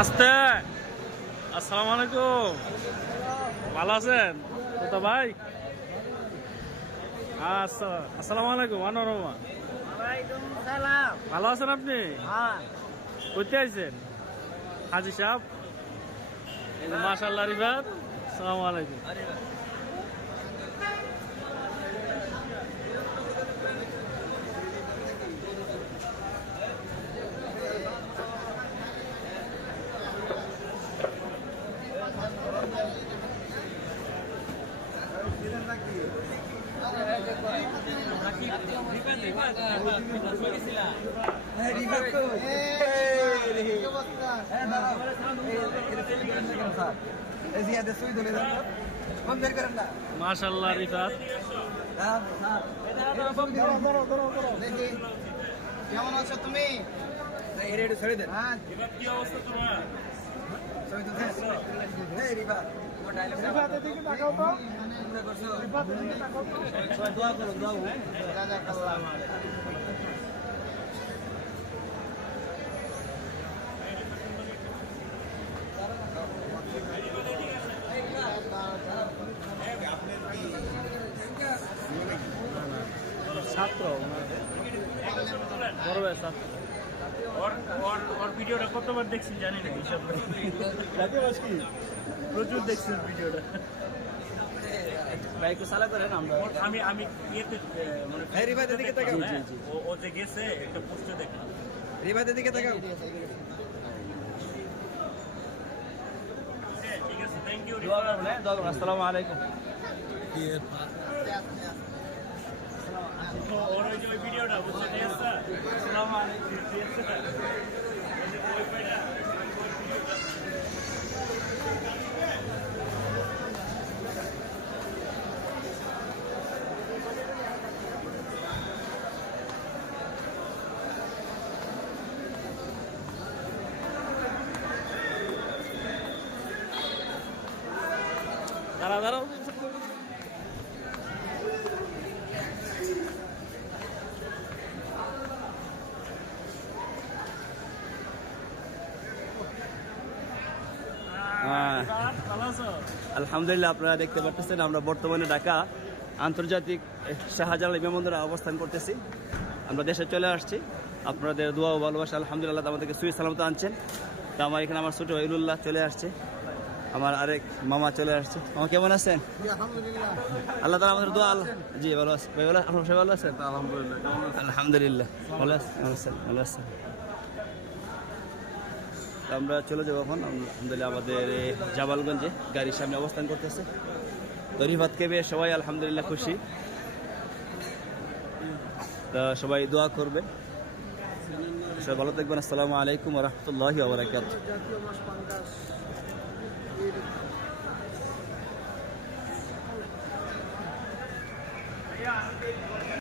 আস্তে। আসসালামু আলাইকুম, ভালো আছেন তো ভাই? আচ্ছা, আসসালামু আলাইকুম। আনোয়ার রহমান, ভালো আছেন আপনি? কোথায় আইছেন হাজি সাহেব? মাশাআল্লাহ রিফাত, আসসালামু আলাইকুম। মাশাআল্লাহ রিফাত, কেমন আছো তুমি? ছেড়ে দেন। কি অবস্থা তোমার? ছাত্র, বড় ভাই ছাত্র। ওর ভিডিওটা কতবার দেখছি জানি না, হিসাব নেই। প্রচুর দেখছি ভিডিওটা। ভাই একটু সালা করেন। আমি ইয়েতে মানে ও যে গেছে একটা পোস্টে দেখলাম। রিভাতের দিকে তাকাও। ঠিক আছে, থ্যাংক ইউ। আসসালামু আলাইকুম। ওর ওই যে ওই ভিডিওটা বুঝছে, ঠিক আছে? আসসালামু আলাইকুম, ঠিক আছে? ওই ভাইটা দাঁড়াও। আলহামদুলিল্লাহ, আপনারা দেখতে পাচ্ছেন আমরা বর্তমানে ঢাকা আন্তর্জাতিক শাহজালাল বিমানবন্দরে অবস্থান করতেছি। আমরা দেশে চলে আসছি। আপনাদের দোয়া ও ভালোবাসা আলহামদুলিল্লাহ আমাদেরকে সুই সালামত আনছেন। তো আমার এখানে আমার ছোট ইলুল্লাহ চলে আসছে, আমার আরেক মামা চলে আসছে। মামা কেমন আছেন? আল্লাহ তাআলা আমাদের দোয়া। জি ভালো আছেন ভাই, আপনার সবাই ভালো আছেন? আলহামদুলিল্লাহ ভালো আছেন। আমরা চলে যাবো এখন আলহামদুলিল্লাহ আমাদের জামালগঞ্জে গাড়ির সামনে অবস্থান করতেছে। তো রিফাতকে পেয়ে সবাই আলহামদুলিল্লাহ খুশি। তা সবাই দোয়া করবেন, সবাই ভালো থাকবেন। আসসালামু আলাইকুম ওয়া রাহমাতুল্লাহি ওয়া বারাকাতুহু।